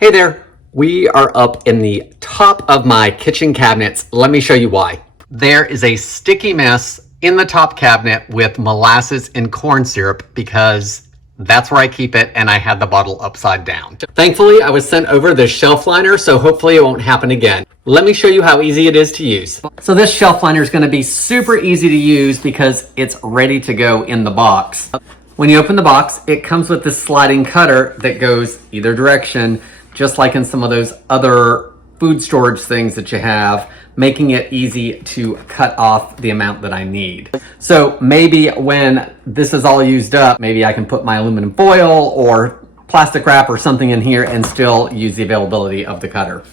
Hey there, we are up in the top of my kitchen cabinets. Let me show you why. There is a sticky mess in the top cabinet with molasses and corn syrup because that's where I keep it and I had the bottle upside down. Thankfully, I was sent over the shelf liner, so hopefully it won't happen again. Let me show you how easy it is to use. So this shelf liner is going to be super easy to use because it's ready to go in the box. When you open the box, it comes with this sliding cutter that goes either direction, just like in some of those other food storage things that you have, making it easy to cut off the amount that I need. So maybe when this is all used up, maybe I can put my aluminum foil or plastic wrap or something in here and still use the availability of the cutter.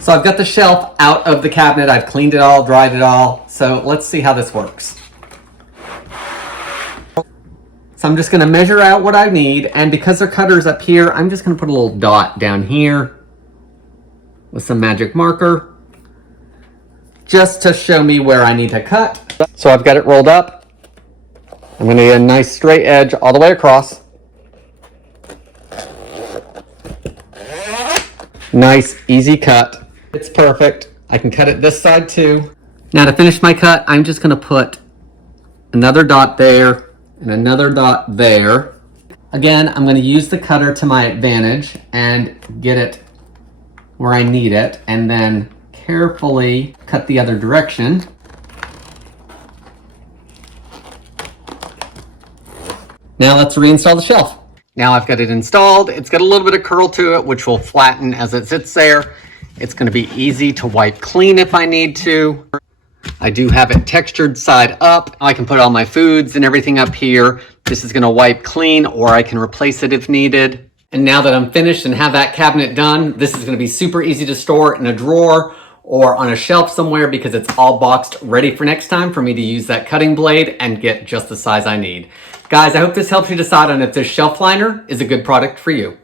So I've got the shelf out of the cabinet. I've cleaned it all, dried it all. So let's see how this works. So I'm just going to measure out what I need, and because their cutter's up here, I'm just going to put a little dot down here with some magic marker just to show me where I need to cut. So I've got it rolled up. I'm going to get a nice straight edge all the way across. Nice, easy cut. It's perfect. I can cut it this side too. Now to finish my cut, I'm just going to put another dot there and another dot there. Again, I'm going to use the cutter to my advantage and get it where I need it, and then carefully cut the other direction. Now let's reinstall the shelf. Now I've got it installed. It's got a little bit of curl to it, which will flatten as it sits there. It's going to be easy to wipe clean if I need to. I do have it textured side up. I can put all my foods and everything up here. This is going to wipe clean, or I can replace it if needed. And now that I'm finished and have that cabinet done, this is going to be super easy to store in a drawer or on a shelf somewhere because it's all boxed ready for next time for me to use that cutting blade and get just the size I need. Guys, I hope this helps you decide on if this shelf liner is a good product for you.